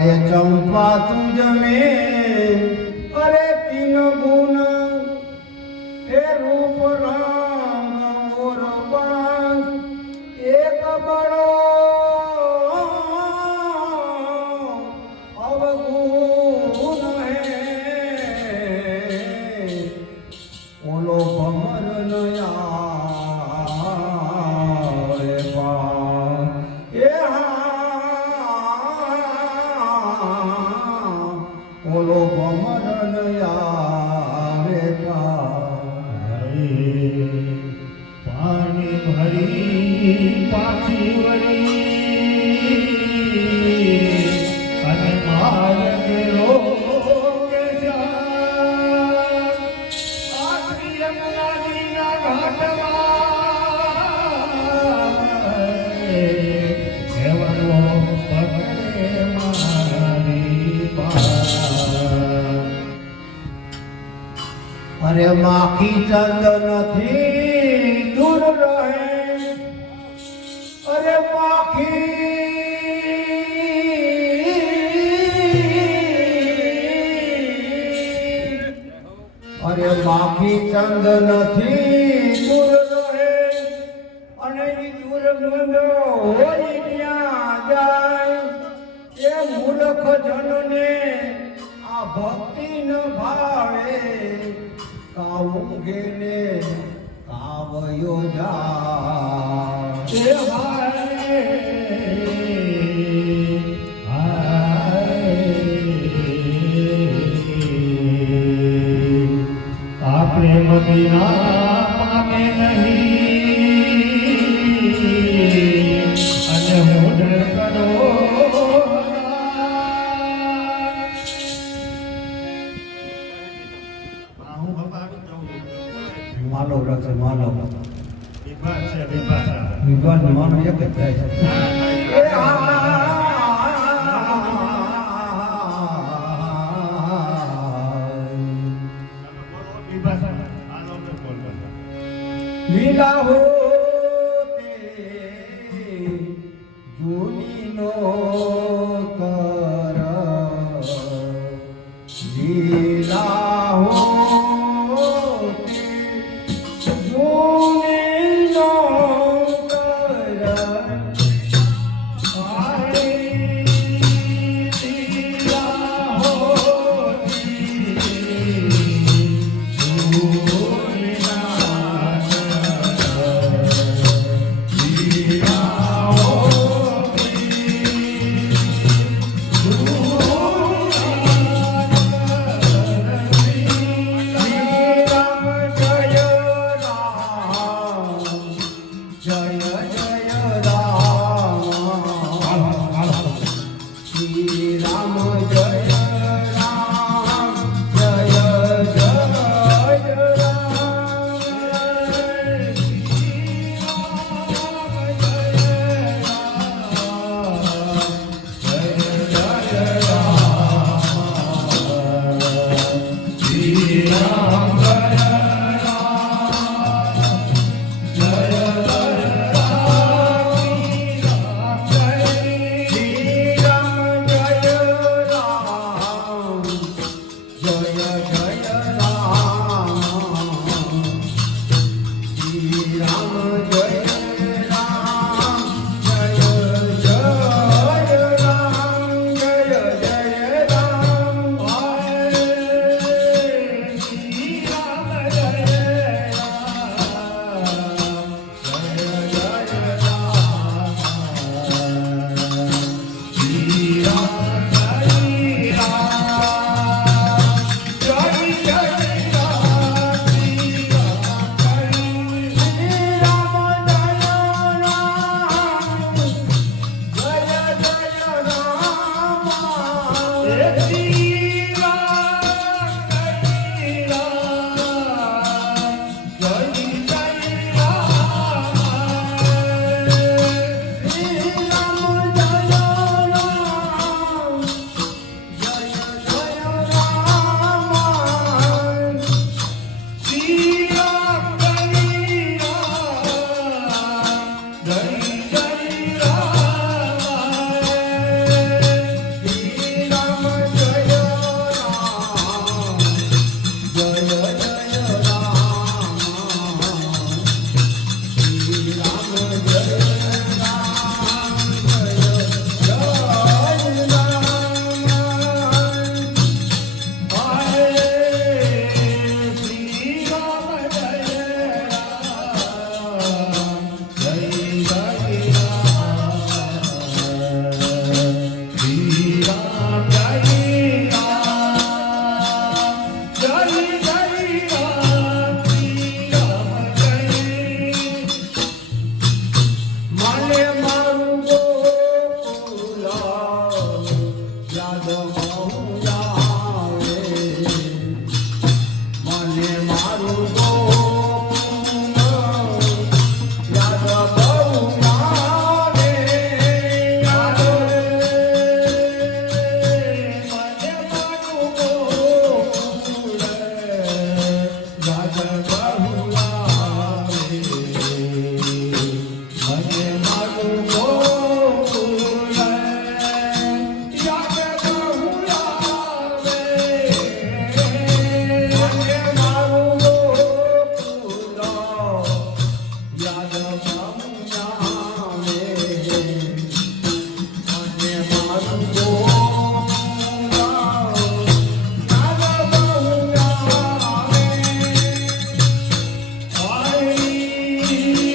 अरे चंपा तुझ में अरे तीन गुण हे रूप रंग और पास एक बड़ो अवगुण है ओलो भमर नया ओलो बमरन आवे पानी भरी पाछी वरी अने मार्ग रोके जा आखरी यमुनाजी ना घाटवा हेवनो पकड़े मारी अरे माखी चंदन थी दूर रहे अरे माखी अरे माखी चंदन थी दूर रहे अने दूर होई क्या जाए ये मूर्ख जन ने आ भक्ति न भावे काऊंगे ने कावयो जा आपने मदीना पामे नहीं अने मुद्र करो मालो रख मालो विभाषा विभान मानो एक થાય છે લીલા હોતે જૂની નો કર લીલા હોતે જૂની નો કર આરે લીલા હોતે નહીં